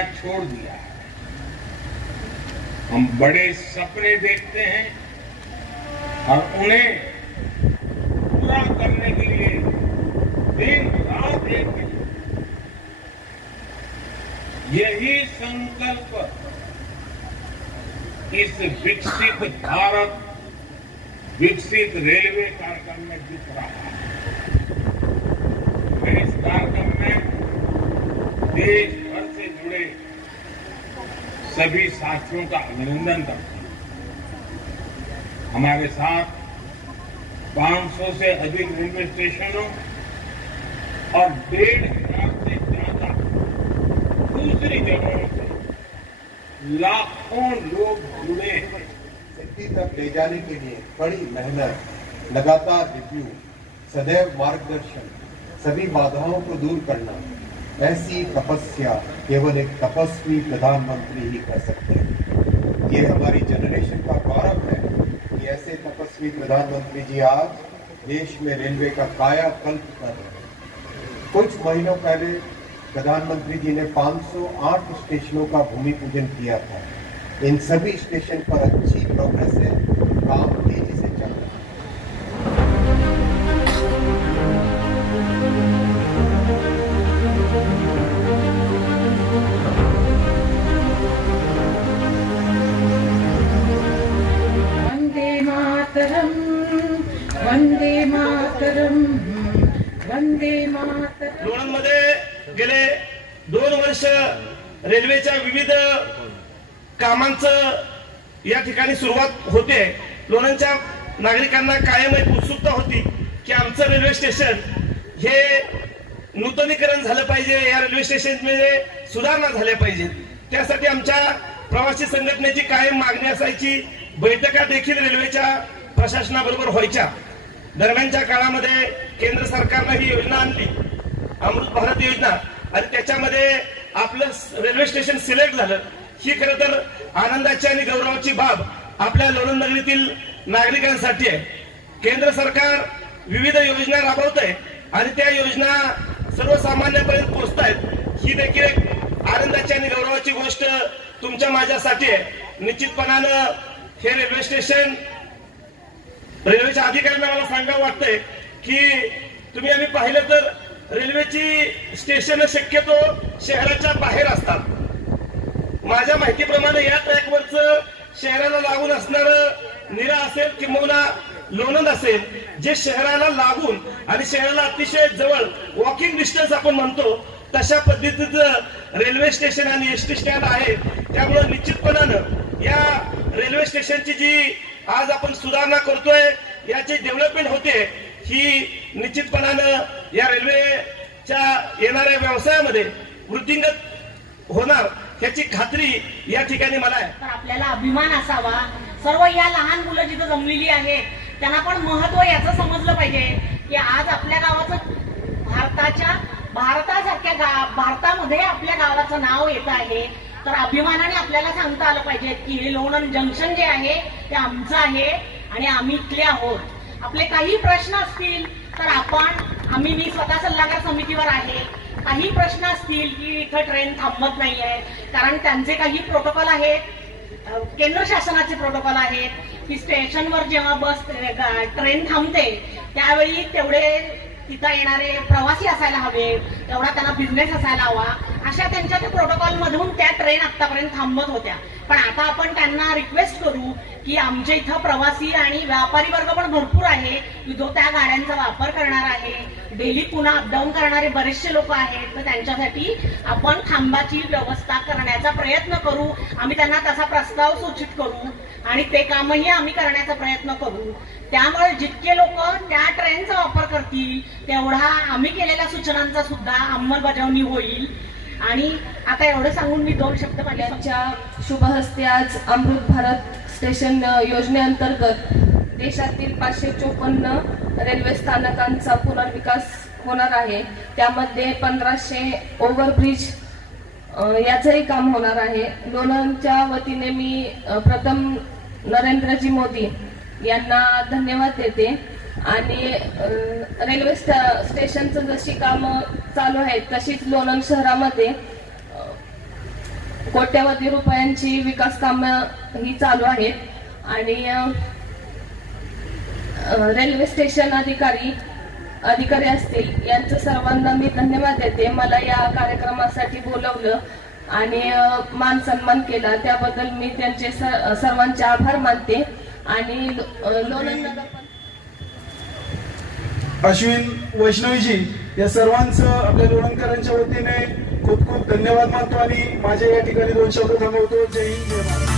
देखना छोड़ दिया है। हम बड़े सपने देखते हैं और उन्हें पूरा करने के लिए दिन रात एक हैं। यही संकल्प इस विकसित भारत विकसित रेलवे कार्यक्रम में दिख रहा है। मैं इस कार्यक्रम में देश भर से जुड़े सभी साथियों का अभिनंदन करता हूं। हमारे साथ 500 से अधिक रेलवे स्टेशनों और 1,500 से ज्यादा दूसरी जगहों से लाखों लोग जुड़े हैं। सिद्धि तक ले जाने के लिए कड़ी मेहनत, लगातार रिव्यू, सदैव मार्गदर्शन, सभी बाधाओं को दूर करना, ऐसी तपस्या केवल एक तपस्वी प्रधानमंत्री ही कर सकते हैं। ये हमारी जनरेशन का गौरव है कि ऐसे तपस्वी प्रधानमंत्री जी आज देश में रेलवे का कायाकल्प कर रहे हैं। कुछ महीनों पहले प्रधानमंत्री जी ने 508 स्टेशनों का भूमि पूजन किया था। इन सभी स्टेशन पर अच्छी प्रोग्रेस है, काम तेजी से चल रहा है। वंदे मातरम, वंदे मातरम, वंदे मातरम। लोणंदमध्ये गेले 2 वर्ष रेल्वेच्या विविध कामांचं या ठिकाणी सुरुवात होते। लोणंदच्या नागरिकांना कायम एक उत्सुकता होती की आमचं रेल्वे स्टेशन हे नूतनीकरण झालं पाहिजे, या रेल्वे स्टेशनमध्ये सुधारणा झाल्या पाहिजेत। त्यासाठी आमच्या प्रवासी संघटनेची कायम मागणी असायची। बैठका देखील रेल्वेच्या प्रशासनाबरोबर व्हायच्या। दरम्यानच्या काळामध्ये केंद्र सरकारने ही योजना आणली, अमृत भारत योजना, आणि त्याच्यामध्ये आपलं रेल्वे स्टेशन सिलेक्ट झालं। ही खरं तर आनंदाची आणि गौरवाची बाब आपल्या लोणंद नगरीतील नागरिकांसाठी आहे। केंद्र सरकार विविध योजना राबवतंय आणि त्या योजना सर्वसामान्यांपर्यंत पोहोचतायत। ही देखील एक आनंदाची आणि गौरवाची गोष्ट तुमच्या माझ्यासाठी आहे। निश्चितपणानं हे रेल्वे स्टेशन रेल्वेच्या अधिकाऱ्यांना मला सांगावं वाटतंय की तुम्ही आम्ही पाहिलं तर रेल्वेची स्टेशन शक्यतो शहराच्या बाहेर असतात। माझ्या माहितीप्रमाणे या ट्रॅकवरचं शहराला लागून असणारं नीरा असेल किंवा लोणंद असेल, जे शहराला लागून आणि शहराला अतिशय जवळ वॉकिंग डिस्टन्स आपण म्हणतो तशा पद्धतीचं रेल्वे स्टेशन आणि एसटी स्टँड आहे। त्यामुळे निश्चितपणानं या रेल्वे स्टेशनची जी आज आपण सुधारणा करतोय, याची डेव्हलपमेंट होते, ही निश्चितपणानं या रेल्वेच्या येणाऱ्या व्यवसायामध्ये वृद्धिंगत होणार याची खात्री या ठिकाणी मला आहे। तर आपल्याला अभिमान असावा। सर्व या लहान मुलं जिथं जमलेली आहेत त्यांना पण महत्त्व याचं समजलं पाहिजे की आज आपल्या गावाचं भारतामध्ये आपल्या गावाचं नाव येत आहे। तर अभिमानाने आपल्याला सांगता आलं पाहिजे की हे लोणंद जंक्शन जे आहे ते आमचं आहे आणि आम्ही इथले आहोत। आपले काही प्रश्न असतील तर मी स्वतः सल्लागार समितीवर आहे। काही प्रश्न असतील की इथं ट्रेन थांबत नाहीये, कारण त्यांचे काही प्रोटोकॉल आहेत, केंद्र शासनाचे प्रोटोकॉल आहेत की स्टेशनवर जेव्हा ट्रेन थांबते त्यावेळी तेवढे तिथं येणारे प्रवासी असायला हवे, तेवढा त्यांना बिझनेस असायला हवा, अशा त्यांच्या त्या प्रोटोकॉल मधून त्या ट्रेन आतापर्यंत थांबत होत्या। पण आता आपण त्यांना रिक्वेस्ट करू की आमच्या इथं प्रवासी आणि व्यापारी वर्ग पण भरपूर आहे की जो त्या गाड्यांचा वापर करणार आहे। डेली पुन्हा अपडाऊन करणारे बरेचसे लोक आहेत, तर त्यांच्यासाठी आपण थांबाची व्यवस्था करण्याचा प्रयत्न करू। आम्ही त्यांना तसा प्रस्ताव सूचित करू आणि ते कामही आम्ही करण्याचा प्रयत्न करू। त्यामुळे जितके लोक त्या ट्रेनचा वापर करतील तेवढा आम्ही केलेल्या सूचनांचा सुद्धा अंमलबजावणी होईल। आणि आता एवढं सांगून मी 2 शब्द माझ्या शुभ हस्ते आज अमृत भारत स्टेशन योजनेअंतर्गत देशातील 554 रेल्वे स्थानकांचा पुनर्विकास होणार आहे। त्यामध्ये 1500 ओव्हरब्रिज याचंही काम होणार आहे। लोणंदच्या वतीने मी प्रथम नरेंद्रजी मोदी यांना धन्यवाद देते आणि रेल्वे स्टेशनचं जशी कामं चालू आहेत तशीच लोणंद शहरामध्ये कोट्यवधी रुपयांची विकास कामं ही चालू आहेत. आणि रेल्वे स्टेशन अधिकारी असतील यांचं सर्वांना मी धन्यवाद देते. मला या कार्यक्रमासाठी बोलवलं आणि मान सन्मान केला त्याबद्दल मी त्यांचे सर्वांचे आभार मानते. आणि लोणंद अश्विन वैष्णवीजी या सर्वांचं आपल्या लोणंदकरांच्या वतीने खूप खूप धन्यवाद मानतो आणि माझे या ठिकाणी 2 शब्द थांबवतो. जय हिंद, जय महाराष्ट्र.